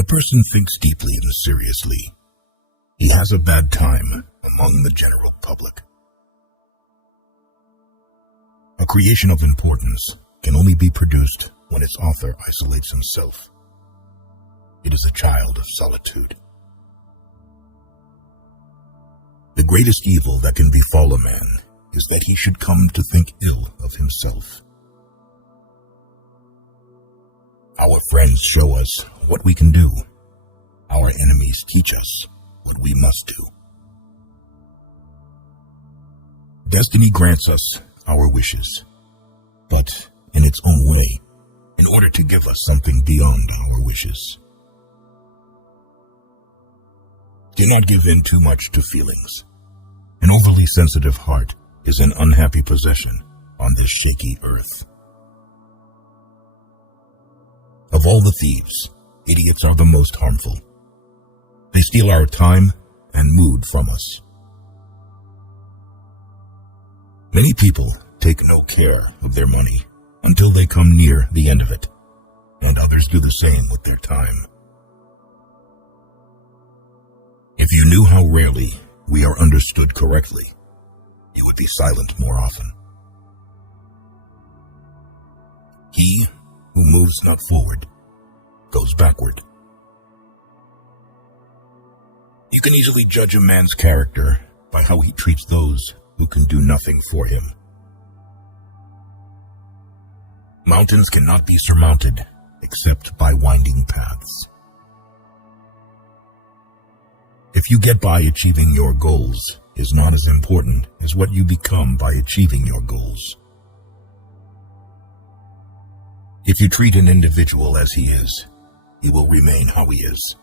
a person thinks deeply and seriously, he has a bad time among the general public. A creation of importance can only be produced when its author isolates himself. It is a child of solitude. The greatest evil that can befall a man is that he should come to think ill of himself. Our friends show us what we can do. Our enemies teach us what we must do. Destiny grants us our wishes, but in its own way, in order to give us something beyond our wishes. Do not give in too much to feelings. An overly sensitive heart is an unhappy possession on this shaky earth. Of all the thieves, idiots are the most harmful. They steal our time and mood from us. Many people take no care of their money until they come near the end of it, and others do the same with their time. If you knew how rarely we are understood correctly, you would be silent more often. He who moves not forward goes backward. You can easily judge a man's character by how he treats those who can do nothing for him. Mountains cannot be surmounted except by winding paths. If you get by achieving your goals is not as important as what you become by achieving your goals. If you treat an individual as he is, he will remain how he is.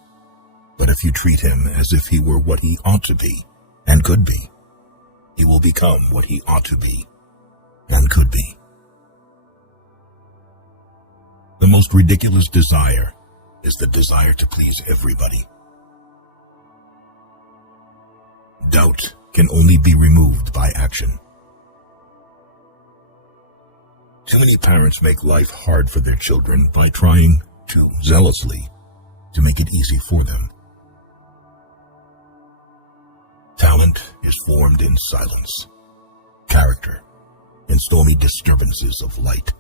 But if you treat him as if he were what he ought to be and could be, he will become what he ought to be and could be. The most ridiculous desire is the desire to please everybody. Doubt can only be removed by action. Too many parents make life hard for their children by trying too zealously to make it easy for them. Talent is formed in silence, character in stormy disturbances of light.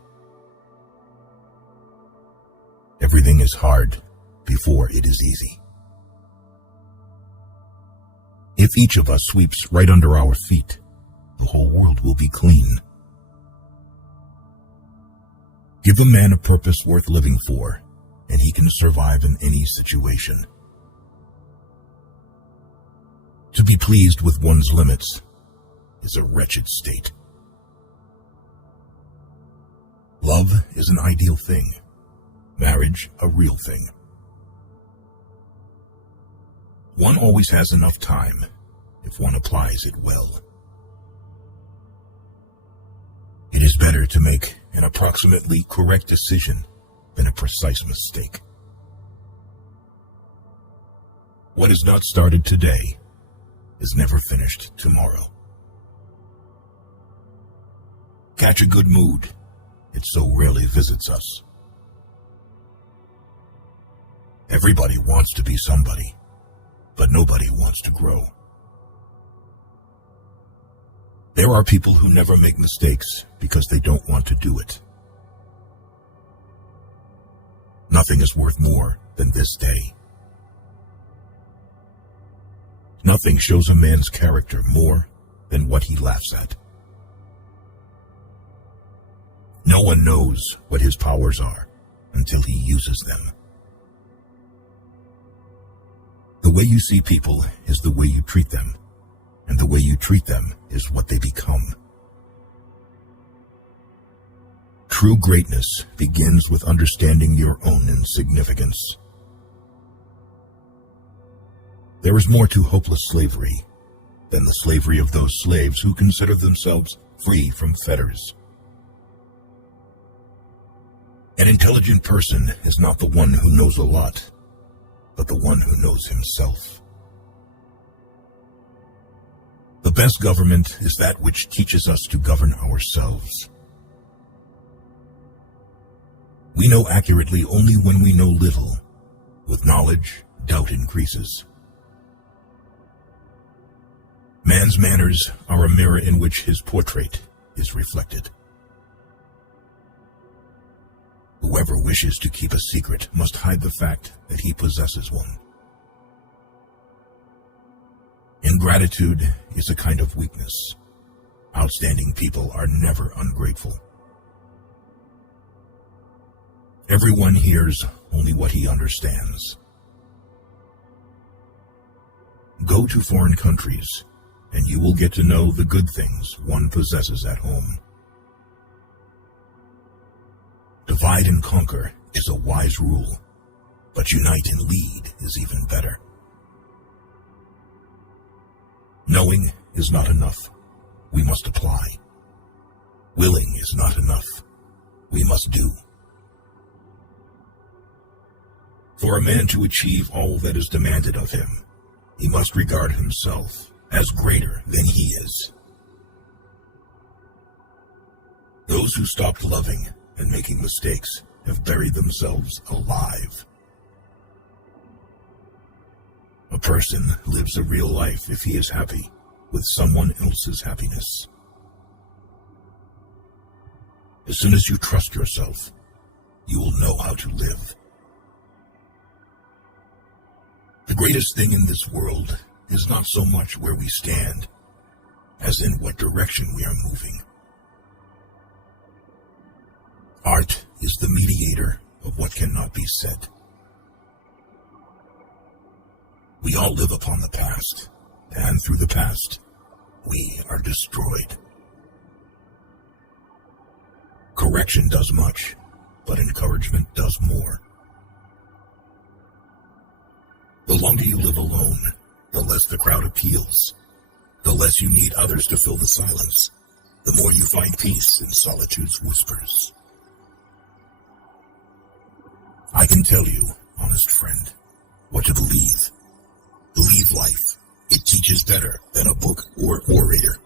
Everything is hard before it is easy. If each of us sweeps right under our feet, the whole world will be clean. Give a man a purpose worth living for, and he can survive in any situation. To be pleased with one's limits is a wretched state. Love is an ideal thing, marriage a real thing. One always has enough time if one applies it well. It is better to make an approximately correct decision than a precise mistake. What is not started today is never finished tomorrow. Catch a good mood. It so rarely visits us. Everybody wants to be somebody, but nobody wants to grow. There are people who never make mistakes because they don't want to do it. Nothing is worth more than this day. Nothing shows a man's character more than what he laughs at. No one knows what his powers are until he uses them. The way you see people is the way you treat them, and the way you treat them is what they become. True greatness begins with understanding your own insignificance. There is more to hopeless slavery than the slavery of those slaves who consider themselves free from fetters. An intelligent person is not the one who knows a lot, but the one who knows himself. The best government is that which teaches us to govern ourselves. We know accurately only when we know little, With knowledge, doubt increases. Man's manners are a mirror in which his portrait is reflected. Whoever wishes to keep a secret must hide the fact that he possesses one. Ingratitude is a kind of weakness. Outstanding people are never ungrateful. Everyone hears only what he understands. Go to foreign countries, and you will get to know the good things one possesses at home. Divide and conquer is a wise rule, but unite and lead is even better. Knowing is not enough. We must apply. Willing is not enough. We must do. For a man to achieve all that is demanded of him, he must regard himself as greater than he is. Those who stopped loving and making mistakes have buried themselves alive. A person lives a real life if he is happy with someone else's happiness. As soon as you trust yourself, you will know how to live. The greatest thing in this world is not so much where we stand, as in what direction we are moving. Art is the mediator of what cannot be said. We all live upon the past, and through the past, we are destroyed. Correction does much, but encouragement does more. The longer you live alone, the less the crowd appeals. The less you need others to fill the silence, the more you find peace in solitude's whispers. I can tell you, honest friend, what to believe. Believe life. It teaches better than a book or orator.